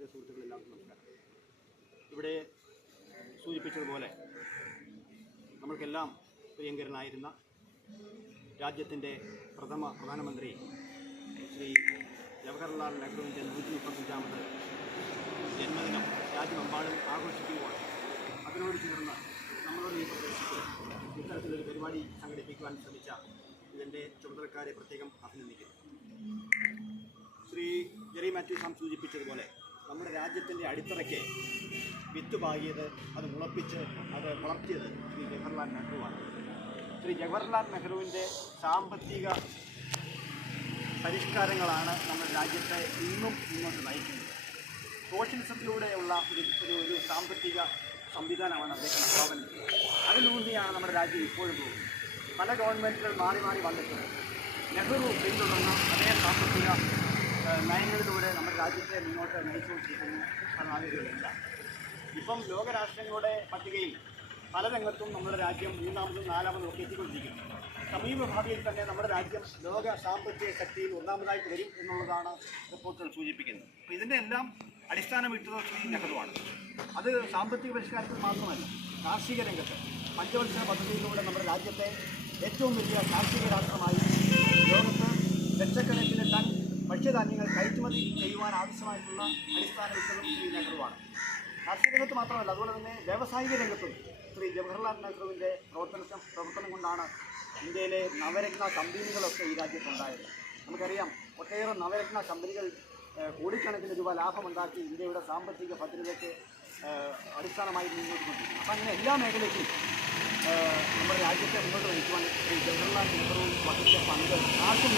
പ്രിയ സുഹൃത്തുക്കളെല്ലാവർക്കും നമസ്കാരം. ഇവിടെ സൂചിപ്പിച്ചതുപോലെ നമ്മൾക്കെല്ലാം പ്രിയങ്കരനായിരുന്ന രാജ്യത്തിൻ്റെ പ്രധാനമന്ത്രി ശ്രീ ജവഹർലാൽ നെഹ്റുവിൻ്റെ 135ാമത് ജന്മദിനം രാജ്യമെമ്പാടും ആഘോഷിക്കുമ്പോൾ അതിനോട് ചേർന്ന് നമ്മളോട് ഈ പ്രദേശത്ത് ഇത്തരത്തിലൊരു പരിപാടി സംഘടിപ്പിക്കുവാൻ ശ്രമിച്ച ഇതിൻ്റെ ചുമതലക്കാരെ പ്രത്യേകം അഭിനന്ദിക്കുന്നു. ശ്രീ ജെറി മാത്യു സാം സൂചിപ്പിച്ചതുപോലെ നമ്മുടെ രാജ്യത്തിൻ്റെ അടിത്തറയ്ക്ക് വിത്ത് പാകിയത്, അത് മുളപ്പിച്ച് അത് വളർത്തിയത് ശ്രീ ജവഹർലാൽ നെഹ്റുവാണ്. ശ്രീ ജവഹർലാൽ നെഹ്റുവിൻ്റെ സാമ്പത്തിക പരിഷ്കാരങ്ങളാണ് നമ്മുടെ രാജ്യത്തെ ഇന്നും മുന്നോട്ട് നയിക്കുന്നത്. സോഷ്യലിസത്തിലൂടെയുള്ള ഒരു സാമ്പത്തിക സംവിധാനമാണ് അദ്ദേഹം സ്ഥാപനം ചെയ്തത്. അതിലൂന്നിയാണ് നമ്മുടെ രാജ്യം ഇപ്പോഴും പോകുന്നത്. പല ഗവൺമെൻറ്റുകൾ മാറി മാറി വന്നിട്ടുണ്ട്. നെഹ്റു പിന്തുടർന്ന അതേ സാമ്പത്തിക നയങ്ങളിലൂടെ നമ്മുടെ രാജ്യത്തെ മുന്നോട്ട് നയിച്ചുകൊണ്ടിരിക്കുന്നു ഭരണാധികാരികളില്ല. ഇപ്പം ലോകരാഷ്ട്രങ്ങളുടെ പട്ടികയിൽ പല രംഗത്തും നമ്മുടെ രാജ്യം 3ാമതും 4ാമതും ഒക്കെ എത്തിക്കൊണ്ടിരിക്കുന്നു. സമീപഭാവിയിൽ തന്നെ നമ്മുടെ രാജ്യം ലോക സാമ്പത്തിക ശക്തിയിൽ 1ാമതായിട്ട് വരും എന്നുള്ളതാണ് റിപ്പോർട്ടുകൾ സൂചിപ്പിക്കുന്നത്. അപ്പോൾ ഇതിൻ്റെ എല്ലാം അടിസ്ഥാനമിട്ടത് ശ്രീ നെഹ്റുവാണ്. അത് സാമ്പത്തിക പരിഷ്കാരത്തിൽ മാത്രമല്ല, കാർഷിക രംഗത്ത് പഞ്ചവത്സര പദ്ധതിയിലൂടെ നമ്മുടെ രാജ്യത്തെ ഏറ്റവും വലിയ കാർഷിക രാഷ്ട്രമായി ലോകത്ത് ലക്ഷക്കണക്കിന് ടൺ ഭക്ഷ്യധാന്യങ്ങൾ കയറ്റുമതി ചെയ്യുവാൻ ആവശ്യമായിട്ടുള്ള അടിസ്ഥാനമിട്ടതും ശ്രീ നെഹ്റുവാണ്. കാർഷിക രംഗത്ത് മാത്രമല്ല, അതുപോലെ തന്നെ വ്യാവസായിക രംഗത്തും ശ്രീ ജവഹർലാൽ നെഹ്റുവിൻ്റെ പ്രവർത്തനം കൊണ്ടാണ് ഇന്ത്യയിലെ നവരത്ന കമ്പനികളൊക്കെ ഈ രാജ്യത്തുണ്ടായത്. നമുക്കറിയാം, ഒട്ടേറെ നവരത്ന കമ്പനികൾ കോടിക്കണക്കിന് രൂപ ലാഭമുണ്ടാക്കി ഇന്ത്യയുടെ സാമ്പത്തിക ഭദ്രതയ്ക്ക് അടിസ്ഥാനമായി മുന്നോട്ടുകൊണ്ടിരിക്കുന്നു. അപ്പം അങ്ങനെ എല്ലാ മേഖലയ്ക്കും നമ്മുടെ രാജ്യത്തെ മുന്നോട്ട് നയിക്കുവാൻ ശ്രീ ജവഹർലാൽ നെഹ്റു വഹിച്ച പങ്ക് ആർക്കും